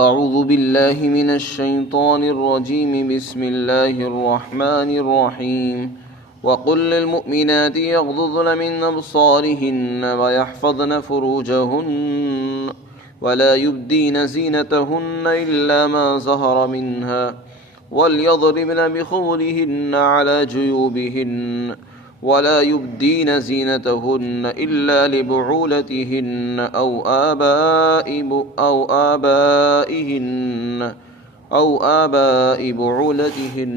اعوذ باللہ من الشیطان الرجیم بسم اللہ الرحمن الرحیم وقل للمؤمنات يغضضن من أبصارهن ويحفظن فروجهن ولا يبدين زينتهن إلا ما ظهر منها وليضربن بخمرهن على جيوبهن ولا يبدين زينتهن إلا لبعولتهن أو آباء بعولتهن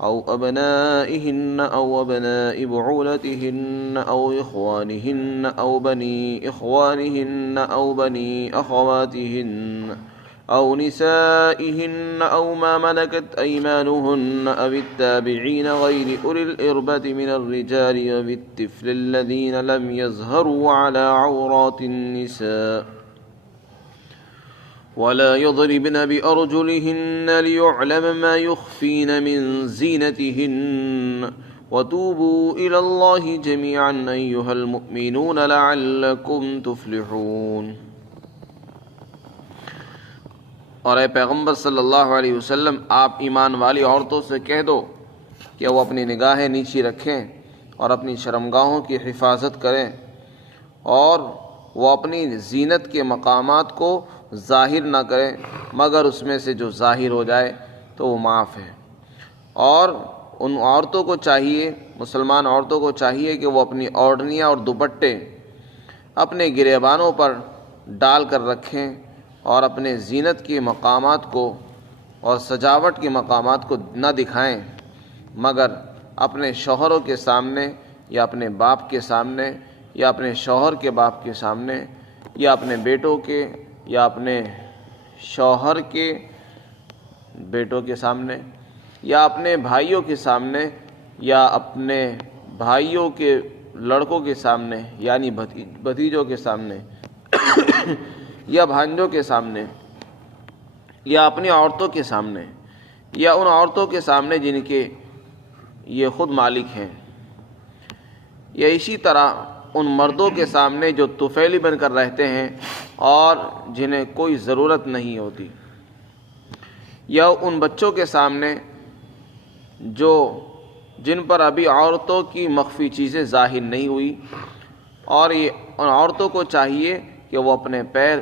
أو أبنائهن أو أبناء بعولتهن أو إخوانهن أو بني إخوانهن أو بني أخواتهن أو نسائهن أو ما ملكت أيمانهن أو التابعين غير أولي الإربة من الرجال وبالطفل الذين لم يظهروا على عورات النساء ولا يضربن بأرجلهن ليعلم ما يخفين من زينتهن وتوبوا إلى الله جميعا أيها المؤمنون لعلكم تفلحون۔ اور اے پیغمبر صلی اللہ علیہ وسلم، آپ ایمان والی عورتوں سے کہہ دو کہ وہ اپنی نگاہیں نیچی رکھیں اور اپنی شرمگاہوں کی حفاظت کریں، اور وہ اپنی زینت کے مقامات کو ظاہر نہ کریں مگر اس میں سے جو ظاہر ہو جائے تو وہ معاف ہے۔ اور ان عورتوں کو چاہیے، مسلمان عورتوں کو چاہیے کہ وہ اپنی اوڑھنیاں اور دوپٹے اپنے گریبانوں پر ڈال کر رکھیں اور اپنے زینت کے مقامات کو اور سجاوٹ کے مقامات کو نہ دکھائیں مگر اپنے شوہروں کے سامنے یا اپنے باپ کے سامنے یا اپنے شوہر کے باپ کے سامنے یا اپنے بیٹوں کے یا اپنے شوہر کے بیٹوں کے سامنے یا اپنے بھائیوں کے سامنے یا اپنے بھائیوں کے لڑکوں کے سامنے یعنی بھتیجوں کے سامنے یا بھانجوں کے سامنے یا اپنی عورتوں کے سامنے یا ان عورتوں کے سامنے جن کے یہ خود مالک ہیں، یا اسی طرح ان مردوں کے سامنے جو طفیلی بن کر رہتے ہیں اور جنہیں کوئی ضرورت نہیں ہوتی، یا ان بچوں کے سامنے جن پر ابھی عورتوں کی مخفی چیزیں ظاہر نہیں ہوئی، اور یہ ان عورتوں کو چاہیے کہ وہ اپنے پیر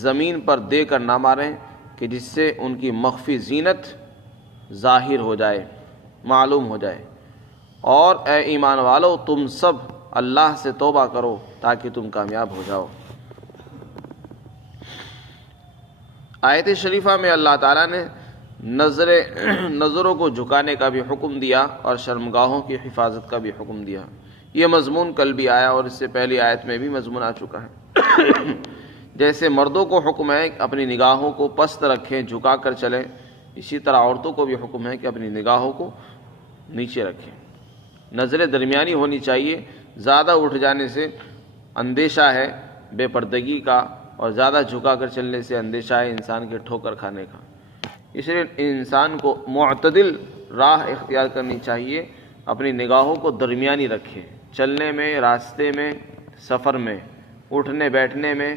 زمین پر دے کر نہ ماریں کہ جس سے ان کی مخفی زینت ظاہر ہو جائے، معلوم ہو جائے۔ اور اے ایمان والو، تم سب اللہ سے توبہ کرو تاکہ تم کامیاب ہو جاؤ۔ آیت شریفہ میں اللہ تعالیٰ نے نظروں کو جھکانے کا بھی حکم دیا اور شرمگاہوں کی حفاظت کا بھی حکم دیا۔ یہ مضمون کل بھی آیا اور اس سے پہلی آیت میں بھی مضمون آ چکا ہے۔ جیسے مردوں کو حکم ہے کہ اپنی نگاہوں کو پست رکھیں، جھکا کر چلیں، اسی طرح عورتوں کو بھی حکم ہے کہ اپنی نگاہوں کو نیچے رکھیں، نظریں درمیانی ہونی چاہیے۔ زیادہ اٹھ جانے سے اندیشہ ہے بے پردگی کا، اور زیادہ جھکا کر چلنے سے اندیشہ ہے انسان کے ٹھوکر کھانے کا۔ اس لیے انسان کو معتدل راہ اختیار کرنی چاہیے، اپنی نگاہوں کو درمیانی رکھے، چلنے میں، راستے میں، سفر میں، اٹھنے بیٹھنے میں،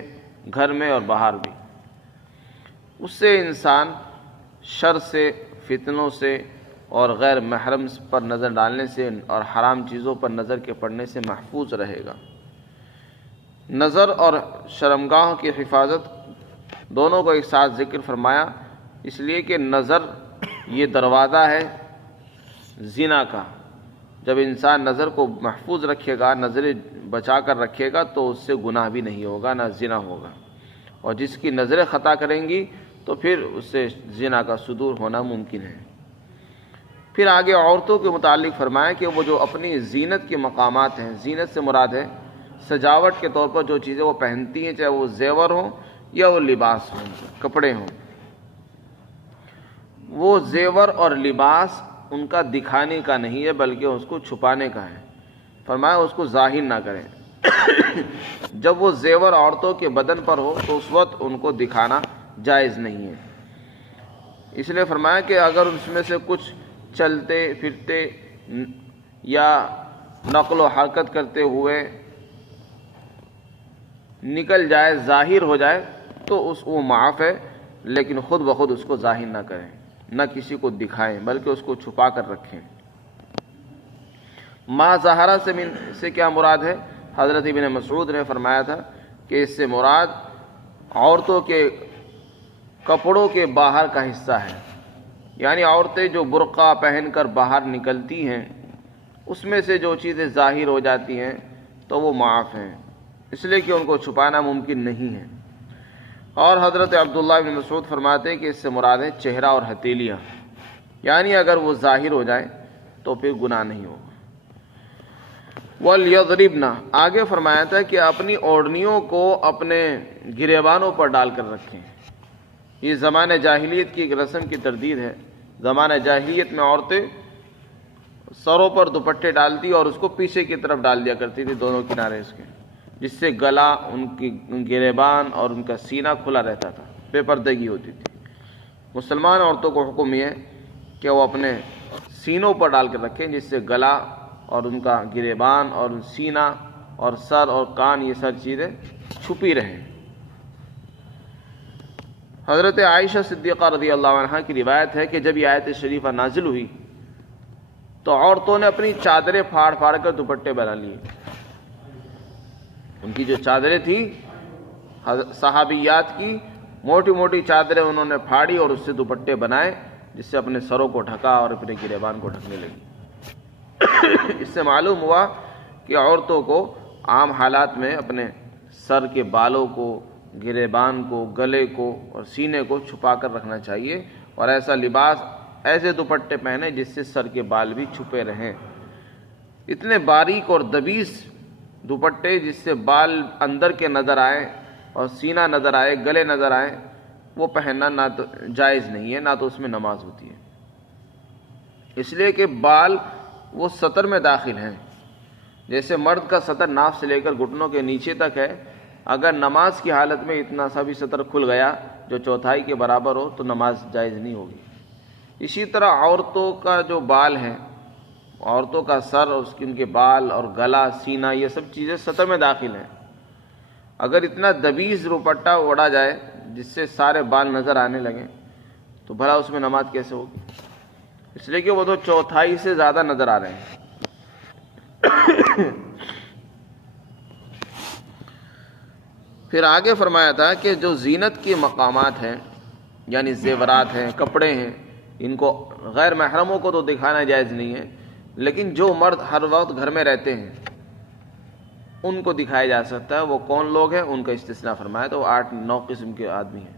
گھر میں اور باہر بھی۔ اس سے انسان شر سے، فتنوں سے اور غیر محرم پر نظر ڈالنے سے اور حرام چیزوں پر نظر کے پڑنے سے محفوظ رہے گا۔ نظر اور شرمگاہ کی حفاظت دونوں کو ایک ساتھ ذکر فرمایا، اس لیے کہ نظر یہ دروازہ ہے زنا کا۔ جب انسان نظر کو محفوظ رکھے گا، نظریں بچا کر رکھے گا، تو اس سے گناہ بھی نہیں ہوگا، نہ زنا ہوگا۔ اور جس کی نظریں خطا کریں گی تو پھر اس سے زنا کا صدور ہونا ممکن ہے۔ پھر آگے عورتوں کے متعلق فرمایا کہ وہ جو اپنی زینت کے مقامات ہیں، زینت سے مراد ہے سجاوٹ کے طور پر جو چیزیں وہ پہنتی ہیں، چاہے وہ زیور ہوں یا وہ لباس ہوں، کپڑے ہوں، وہ زیور اور لباس ان کا دکھانے کا نہیں ہے بلکہ اس کو چھپانے کا ہے۔ فرمایا اس کو ظاہر نہ کریں۔ جب وہ زیور عورتوں کے بدن پر ہو تو اس وقت ان کو دکھانا جائز نہیں ہے۔ اس لیے فرمایا کہ اگر اس میں سے کچھ چلتے پھرتے یا نقل و حرکت کرتے ہوئے نکل جائے، ظاہر ہو جائے، تو وہ معاف ہے، لیکن خود بخود اس کو ظاہر نہ کریں، نہ کسی کو دکھائیں، بلکہ اس کو چھپا کر رکھیں۔ ما ظاہرہ سے کیا مراد ہے؟ حضرت ابن مسعود نے فرمایا تھا کہ اس سے مراد عورتوں کے کپڑوں کے باہر کا حصہ ہے، یعنی عورتیں جو برقع پہن کر باہر نکلتی ہیں اس میں سے جو چیزیں ظاہر ہو جاتی ہیں تو وہ معاف ہیں، اس لیے کہ ان کو چھپانا ممکن نہیں ہے۔ اور حضرت عبداللہ بن مسعود فرماتے ہیں کہ اس سے مراد ہے چہرہ اور ہتھیلیاں، یعنی اگر وہ ظاہر ہو جائیں تو پھر گناہ نہیں ہوگا۔ وَلْيَضْرِبْنَ، آگے فرمایا تھا کہ اپنی اوڑھنیوں کو اپنے گریبانوں پر ڈال کر رکھیں۔ یہ زمانہ جاہلیت کی ایک رسم کی تردید ہے۔ زمانہ جاہلیت میں عورتیں سروں پر دوپٹے ڈالتی اور اس کو پیچھے کی طرف ڈال دیا کرتی تھی، دونوں کنارے اس کے، جس سے گلا، ان کی گریبان اور ان کا سینہ کھلا رہتا تھا، بے پردگی ہوتی تھی۔ مسلمان عورتوں کو حکم یہ ہے کہ وہ اپنے سینوں پر ڈال کر رکھیں، جس سے گلا اور ان کا گریبان اور سینہ اور سر اور کان یہ سب چیزیں چھپی رہیں۔ حضرت عائشہ صدیقہ رضی اللہ عنہا کی روایت ہے کہ جب یہ آیت شریفہ نازل ہوئی تو عورتوں نے اپنی چادریں پھاڑ پھاڑ کر دوپٹے بنا لیے۔ ان کی جو چادریں تھیں صحابیات کی، موٹی موٹی چادریں انہوں نے پھاڑی اور اس سے دوپٹے بنائے، جس سے اپنے سروں کو ڈھکا اور اپنے گریبان کو ڈھکنے لگی۔ اس سے معلوم ہوا کہ عورتوں کو عام حالات میں اپنے سر کے بالوں کو، گریبان کو، گلے کو اور سینے کو چھپا کر رکھنا چاہیے، اور ایسا لباس، ایسے دوپٹے پہنے جس سے سر کے بال بھی چھپے رہیں۔ اتنے باریک اور دبیس دوپٹے جس سے بال اندر کے نظر آئیں اور سینہ نظر آئے، گلے نظر آئیں، وہ پہننا نہ تو جائز نہیں ہے، نہ تو اس میں نماز ہوتی ہے، اس لیے کہ بال وہ سطر میں داخل ہیں۔ جیسے مرد کا سطر ناف سے لے کر گھٹنوں کے نیچے تک ہے، اگر نماز کی حالت میں اتنا سا بھی سطر کھل گیا جو چوتھائی کے برابر ہو تو نماز جائز نہیں ہوگی۔ اسی طرح عورتوں کا جو بال ہے، عورتوں کا سر اور ان کے بال اور گلا، سینہ، یہ سب چیزیں سطر میں داخل ہیں۔ اگر اتنا دبیز دوپٹہ اوڑھا جائے جس سے سارے بال نظر آنے لگیں تو بھلا اس میں نماز کیسے ہوگی؟ اس لیے کہ وہ تو چوتھائی سے زیادہ نظر آ رہے ہیں۔ پھر آگے فرمایا تھا کہ جو زینت کے مقامات ہیں، یعنی زیورات ہیں، کپڑے ہیں، ان کو غیر محرموں کو تو دکھانا جائز نہیں ہے، لیکن جو مرد ہر وقت گھر میں رہتے ہیں ان کو دکھایا جا سکتا ہے۔ وہ کون لوگ ہیں؟ ان کا استثناء فرمایا تو 8-9 قسم کے آدمی ہیں۔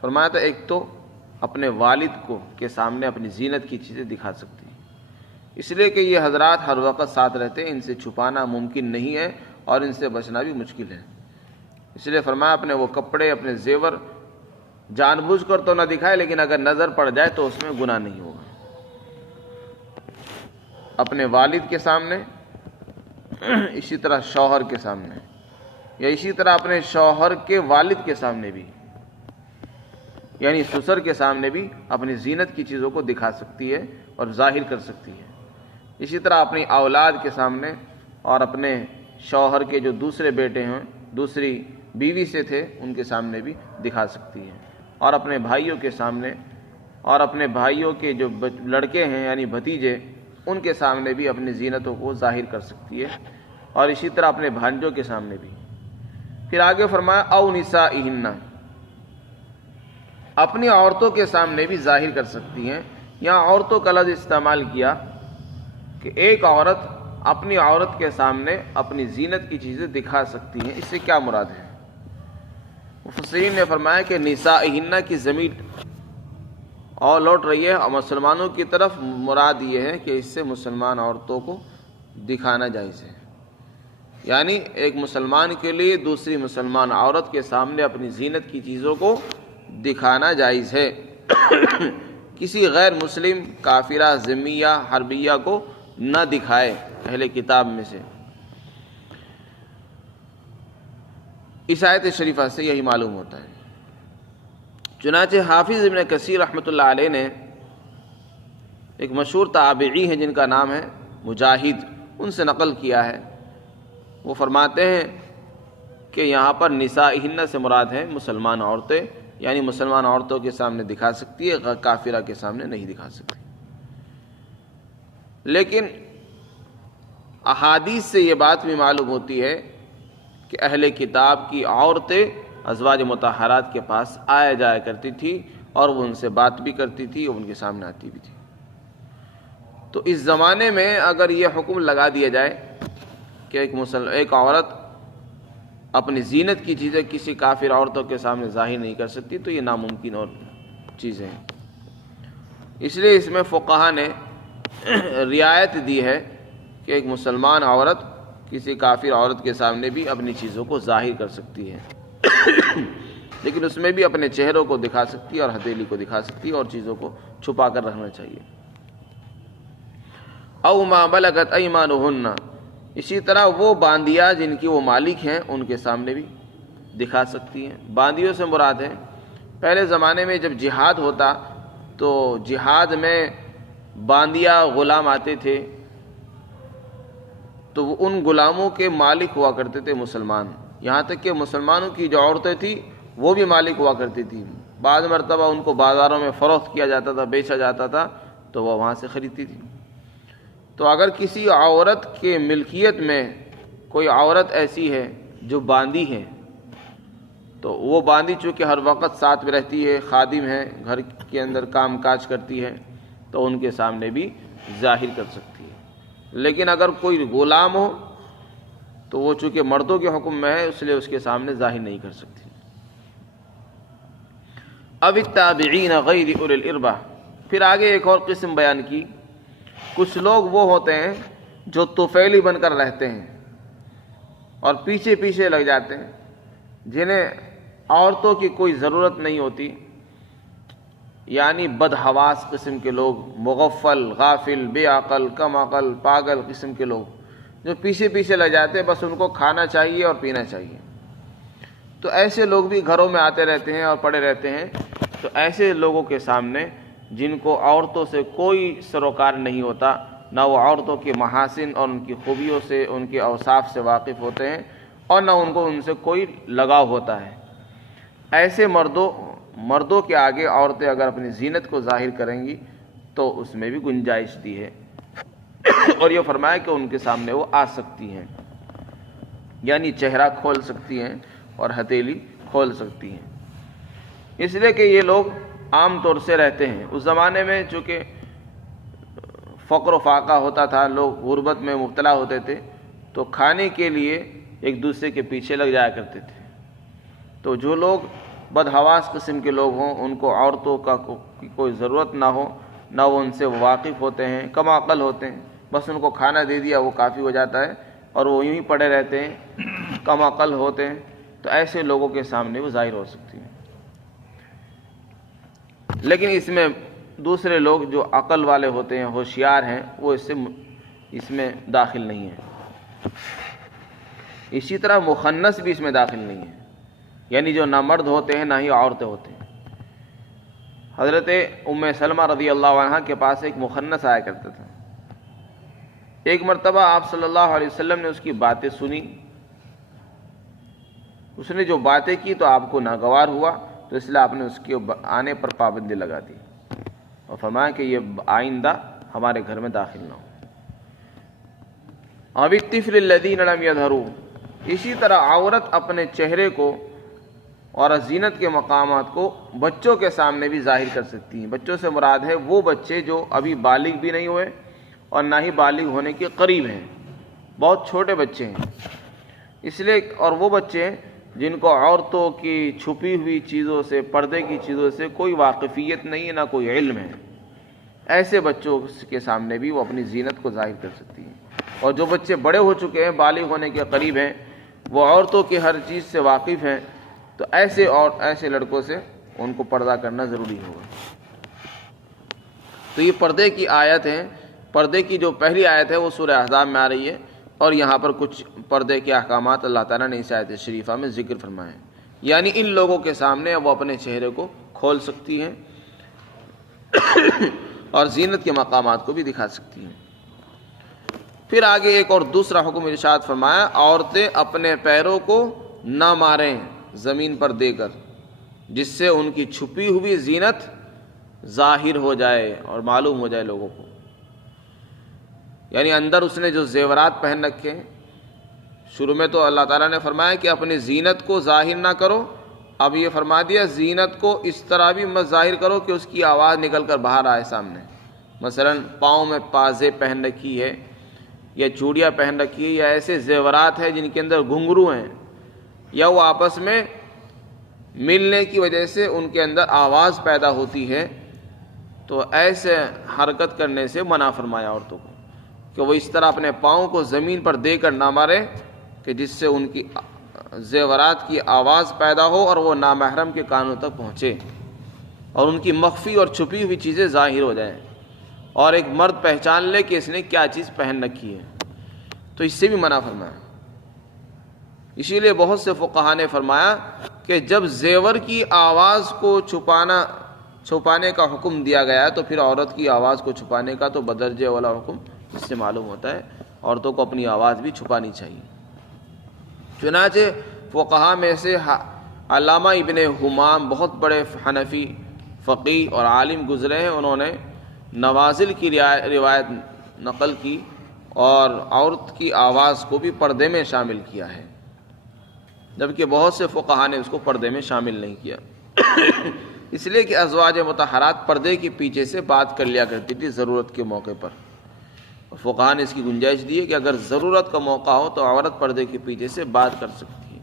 فرمایا تھا ایک تو اپنے والد کو کے سامنے اپنی زینت کی چیزیں دکھا سکتی ہیں، اس لیے کہ یہ حضرات ہر وقت ساتھ رہتے ہیں، ان سے چھپانا ممکن نہیں ہے اور ان سے بچنا بھی مشکل ہے، اس لیے فرمایا اپنے وہ کپڑے، اپنے زیور جان بوجھ کر تو نہ دکھائے، لیکن اگر نظر پڑ جائے تو اس میں گناہ نہیں ہوگا۔ اپنے والد کے سامنے، اسی طرح شوہر کے سامنے، یا اسی طرح اپنے شوہر کے والد کے سامنے بھی، یعنی سسر کے سامنے بھی اپنی زینت کی چیزوں کو دکھا سکتی ہے اور ظاہر کر سکتی ہے۔ اسی طرح اپنی اولاد کے سامنے اور اپنے شوہر کے جو دوسرے بیٹے ہیں، دوسری بیوی سے تھے، ان کے سامنے بھی دکھا سکتی ہے، اور اپنے بھائیوں کے سامنے، اور اپنے بھائیوں کے جو لڑکے ہیں یعنی بھتیجے، ان کے سامنے بھی اپنی زینتوں کو ظاہر کر سکتی ہے، اور اسی طرح اپنے بھانجوں کے سامنے بھی۔ پھر آگے فرمایا او نسائہن، اپنی عورتوں کے سامنے بھی ظاہر کر سکتی ہیں۔ یہاں عورتوں کا لفظ استعمال کیا کہ ایک عورت اپنی عورت کے سامنے اپنی زینت کی چیزیں دکھا سکتی ہیں، اس سے کیا مراد ہے؟ مفسرین نے فرمایا کہ نسائہن کی ضمیر اور لوٹ رہی ہے اور مسلمانوں کی طرف، مراد یہ ہے کہ اس سے مسلمان عورتوں کو دکھانا جائز ہے، یعنی ایک مسلمان کے لیے دوسری مسلمان عورت کے سامنے اپنی زینت کی چیزوں کو دکھانا جائز ہے، کسی غیر مسلم کافرہ، ذمیہ، حربیہ کو نہ دکھائے اہل کتاب میں سے۔ اس آیت شریفہ سے یہی معلوم ہوتا ہے۔ چنانچہ حافظ ابن کثیر رحمۃ اللہ علیہ نے، ایک مشہور تابعی ہیں جن کا نام ہے مجاہد، ان سے نقل کیا ہے، وہ فرماتے ہیں کہ یہاں پر نسائہن سے مراد ہیں مسلمان عورتیں، یعنی مسلمان عورتوں کے سامنے دکھا سکتی ہے، کافرہ کے سامنے نہیں دکھا سکتی۔ لیکن احادیث سے یہ بات بھی معلوم ہوتی ہے کہ اہل کتاب کی عورتیں ازواج مطہرات کے پاس آیا جایا کرتی تھی اور وہ ان سے بات بھی کرتی تھی اور ان کے سامنے آتی بھی تھی۔ تو اس زمانے میں اگر یہ حکم لگا دیا جائے کہ ایک عورت اپنی زینت کی چیزیں کسی کافر عورتوں کے سامنے ظاہر نہیں کر سکتی، تو یہ ناممکن اور چیزیں ہیں۔ اس لیے اس میں فقہا نے رعایت دی ہے کہ ایک مسلمان عورت کسی کافر عورت کے سامنے بھی اپنی چیزوں کو ظاہر کر سکتی ہے، لیکن اس میں بھی اپنے چہروں کو دکھا سکتی ہے اور ہتھیلی کو دکھا سکتی ہے اور چیزوں کو چھپا کر رکھنا چاہیے۔ او ما بلغت ایمانہن، اسی طرح وہ باندیاں جن کی وہ مالک ہیں ان کے سامنے بھی دکھا سکتی ہیں۔ باندیوں سے مراد ہے پہلے زمانے میں جب جہاد ہوتا تو جہاد میں باندیا غلام آتے تھے تو وہ ان غلاموں کے مالک ہوا کرتے تھے مسلمان، یہاں تک کہ مسلمانوں کی جو عورتیں تھیں وہ بھی مالک ہوا کرتی تھی۔ بعض مرتبہ ان کو بازاروں میں فروخت کیا جاتا تھا، بیچا جاتا تھا تو وہ وہاں سے خریدتی تھی۔ تو اگر کسی عورت کے ملکیت میں کوئی عورت ایسی ہے جو باندی ہے تو وہ باندی چونکہ ہر وقت ساتھ میں رہتی ہے، خادم ہے، گھر کے اندر کام کاج کرتی ہے، تو ان کے سامنے بھی ظاہر کر سکتی ہے۔ لیکن اگر کوئی غلام ہو تو وہ چونکہ مردوں کے حکم میں ہے اس لیے اس کے سامنے ظاہر نہیں کر سکتی۔ اب التابعین غیر اولی الاربہ، پھر آگے ایک اور قسم بیان کی۔ کچھ لوگ وہ ہوتے ہیں جو طفیلی بن کر رہتے ہیں اور پیچھے پیچھے لگ جاتے ہیں، جنہیں عورتوں کی کوئی ضرورت نہیں ہوتی، یعنی بدحواس قسم کے لوگ، مغفل، غافل، بے عقل، کم عقل، پاگل قسم کے لوگ جو پیچھے پیچھے لگ جاتے ہیں، بس ان کو کھانا چاہیے اور پینا چاہیے۔ تو ایسے لوگ بھی گھروں میں آتے رہتے ہیں اور پڑے رہتے ہیں۔ تو ایسے لوگوں کے سامنے جن کو عورتوں سے کوئی سروکار نہیں ہوتا، نہ وہ عورتوں کے محاسن اور ان کی خوبیوں سے، ان کے اوصاف سے واقف ہوتے ہیں اور نہ ان کو ان سے کوئی لگاؤ ہوتا ہے، ایسے مردوں کے آگے عورتیں اگر اپنی زینت کو ظاہر کریں گی تو اس میں بھی گنجائش دی ہے اور یہ فرمایا کہ ان کے سامنے وہ آ سکتی ہیں، یعنی چہرہ کھول سکتی ہیں اور ہتھیلی کھول سکتی ہیں۔ اس لیے کہ یہ لوگ عام طور سے رہتے ہیں، اس زمانے میں چونکہ فقر و فاقہ ہوتا تھا، لوگ غربت میں مبتلا ہوتے تھے، تو کھانے کے لیے ایک دوسرے کے پیچھے لگ جایا کرتے تھے۔ تو جو لوگ بدحواس قسم کے لوگ ہوں، ان کو عورتوں کی کوئی ضرورت نہ ہو، نہ وہ ان سے واقف ہوتے ہیں، کم عقل ہوتے ہیں، بس ان کو کھانا دے دیا وہ کافی ہو جاتا ہے اور وہ یوں ہی پڑے رہتے ہیں، کم عقل ہوتے ہیں، تو ایسے لوگوں کے سامنے وہ ظاہر ہو سکتی ہیں۔ لیکن اس میں دوسرے لوگ جو عقل والے ہوتے ہیں، ہوشیار ہیں، وہ اس میں داخل نہیں ہیں۔ اسی طرح مخنث بھی اس میں داخل نہیں ہے، یعنی جو نہ مرد ہوتے ہیں نہ ہی عورتیں ہوتے ہیں۔ حضرت ام سلمہ رضی اللہ عنہ کے پاس ایک مخنث آیا کرتا تھا۔ ایک مرتبہ آپ صلی اللہ علیہ وسلم نے اس کی باتیں سنی، اس نے جو باتیں کی تو آپ کو ناگوار ہوا، تو اس لیے آپ نے اس کے آنے پر پابندی لگا دی اور فرمایا کہ یہ آئندہ ہمارے گھر میں داخل نہ ہو۔ اب الطفل الذین لم یظہروا، اسی طرح عورت اپنے چہرے کو اور زینت کے مقامات کو بچوں کے سامنے بھی ظاہر کر سکتی ہیں۔ بچوں سے مراد ہے وہ بچے جو ابھی بالغ بھی نہیں ہوئے اور نہ ہی بالغ ہونے کے قریب ہیں، بہت چھوٹے بچے ہیں۔ اس لیے اور وہ بچے جن کو عورتوں کی چھپی ہوئی چیزوں سے، پردے کی چیزوں سے کوئی واقفیت نہیں ہے، نہ کوئی علم ہے، ایسے بچوں کے سامنے بھی وہ اپنی زینت کو ظاہر کر سکتی ہیں۔ اور جو بچے بڑے ہو چکے ہیں، بالغ ہونے کے قریب ہیں، وہ عورتوں کی ہر چیز سے واقف ہیں، تو ایسے لڑکوں سے ان کو پردہ کرنا ضروری ہوگا۔ تو یہ پردے کی آیت ہے، پردے کی جو پہلی آیت ہے وہ سورہ احزاب میں آ رہی ہے، اور یہاں پر کچھ پردے کے احکامات اللہ تعالیٰ نے اس آیت شریفہ میں ذکر فرمائے ہیں، یعنی ان لوگوں کے سامنے وہ اپنے چہرے کو کھول سکتی ہیں اور زینت کے مقامات کو بھی دکھا سکتی ہیں۔ پھر آگے ایک اور دوسرا حکم ارشاد فرمایا، عورتیں اپنے پیروں کو نہ ماریں زمین پر دے کر، جس سے ان کی چھپی ہوئی زینت ظاہر ہو جائے اور معلوم ہو جائے لوگوں کو. یعنی اندر اس نے جو زیورات پہن رکھے ہیں، شروع میں تو اللہ تعالیٰ نے فرمایا کہ اپنی زینت کو ظاہر نہ کرو، اب یہ فرما دیا زینت کو اس طرح بھی مت ظاہر کرو کہ اس کی آواز نکل کر باہر آئے سامنے. مثلا پاؤں میں پازے پہن رکھی ہے یا چوڑیاں پہن رکھی ہے یا ایسے زیورات ہیں جن کے اندر گھنگرو ہیں، یا وہ آپس میں ملنے کی وجہ سے ان کے اندر آواز پیدا ہوتی ہے، تو ایسے حرکت کرنے سے منع فرمایا عورتوں کو کہ وہ اس طرح اپنے پاؤں کو زمین پر دے کر نہ مارے کہ جس سے ان کی زیورات کی آواز پیدا ہو اور وہ نامحرم کے کانوں تک پہنچے اور ان کی مخفی اور چھپی ہوئی چیزیں ظاہر ہو جائیں اور ایک مرد پہچان لے کہ اس نے کیا چیز پہن رکھی ہے. تو اس سے بھی منع فرمایا. اسی لیے بہت سے فقہاء نے فرمایا کہ جب زیور کی آواز کو چھپانے کا حکم دیا گیا ہے تو پھر عورت کی آواز کو چھپانے کا تو بدرجے والا حکم اس سے معلوم ہوتا ہے. عورتوں کو اپنی آواز بھی چھپانی چاہیے. چنانچہ فقہاء میں سے علامہ ابن حمام بہت بڑے حنفی فقیہ اور عالم گزرے ہیں، انہوں نے نوازل کی روایت نقل کی اور عورت کی آواز کو بھی پردے میں شامل کیا ہے، جبکہ بہت سے فقہاء نے اس کو پردے میں شامل نہیں کیا اس لیے کہ ازواج مطہرات پردے کے پیچھے سے بات کر لیا کرتی تھی ضرورت کے موقع پر. فقہاء نے اس کی گنجائش دی ہے کہ اگر ضرورت کا موقع ہو تو عورت پردے کے پیچھے سے بات کر سکتی ہے.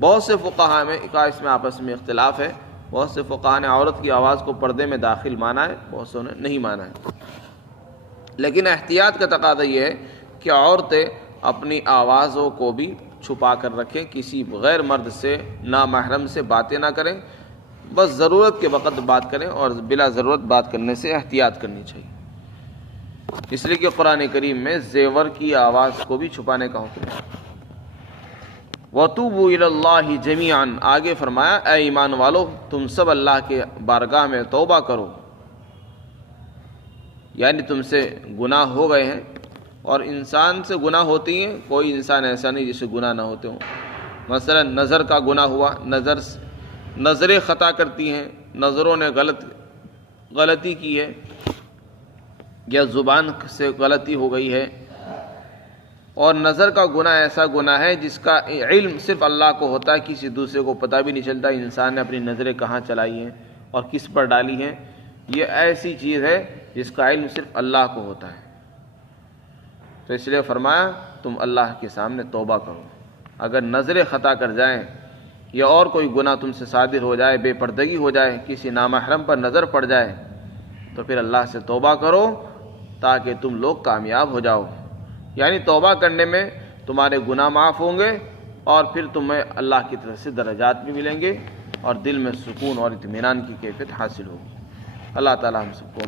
بہت سے فقہاء میں اس میں آپس میں اختلاف ہے. بہت سے فقہاء نے عورت کی آواز کو پردے میں داخل مانا ہے، بہت سے نے نہیں مانا ہے. لیکن احتیاط کا تقاضا یہ ہے کہ عورتیں اپنی آوازوں کو بھی چھپا کر رکھیں، کسی غیر مرد سے نامحرم سے باتیں نہ کریں، بس ضرورت کے وقت بات کریں اور بلا ضرورت بات کرنے سے احتیاط کرنی چاہیے. اس لیے کہ قرآن کریم میں زیور کی آواز کو بھی چھپانے کا حکم ہے. وَتُوبُوا إِلَى اللَّهِ جَمِيعًا، آگے فرمایا اے ایمان والو تم سب اللہ کے بارگاہ میں توبہ کرو. یعنی تم سے گناہ ہو گئے ہیں، اور انسان سے گناہ ہوتی ہیں، کوئی انسان ایسا نہیں جس سے گناہ نہ ہوتے ہوں. مثلا نظر کا گناہ ہوا، نظریں خطا کرتی ہیں، نظروں نے غلطی کی ہے، یا زبان سے غلطی ہو گئی ہے. اور نظر کا گناہ ایسا گناہ ہے جس کا علم صرف اللہ کو ہوتا ہے، کسی دوسرے کو پتہ بھی نہیں چلتا انسان نے اپنی نظریں کہاں چلائی ہیں اور کس پر ڈالی ہیں. یہ ایسی چیز ہے جس کا علم صرف اللہ کو ہوتا ہے. تو اس لیے فرمایا تم اللہ کے سامنے توبہ کرو. اگر نظریں خطا کر جائیں یا اور کوئی گناہ تم سے صادر ہو جائے، بے پردگی ہو جائے، کسی نامحرم پر نظر پڑ جائے، تو پھر اللہ سے توبہ کرو تاکہ تم لوگ کامیاب ہو جاؤ. یعنی توبہ کرنے میں تمہارے گناہ معاف ہوں گے اور پھر تمہیں اللہ کی طرف سے درجات بھی ملیں گے اور دل میں سکون اور اطمینان کی کیفیت حاصل ہوگی. اللہ تعالی ہم سب کو